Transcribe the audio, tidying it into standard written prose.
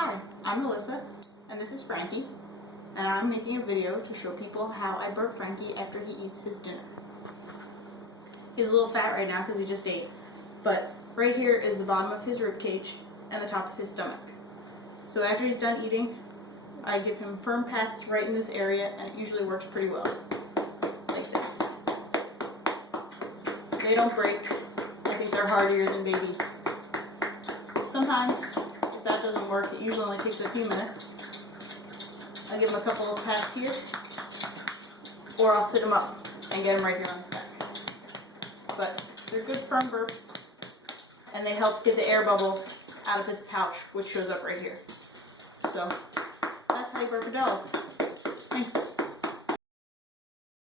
Hi, I'm Melissa, and this is Frankie, and I'm making a video to show people how I burp Frankie after he eats his dinner. He's a little fat right now because he just ate, but right here is the bottom of his rib cage and the top of his stomach. So after he's done eating, I give him firm pats right in this area, and it usually works pretty well, like this. They don't break. I think they're hardier than babies. Sometimes, if that doesn't work, it usually only takes a few minutes. I'll give him a couple of pats here, or I'll sit him up and get him right here on his back. But they're good firm burps, and they help get the air bubble out of his pouch, which shows up right here. So that's how you burp a dog. Thanks.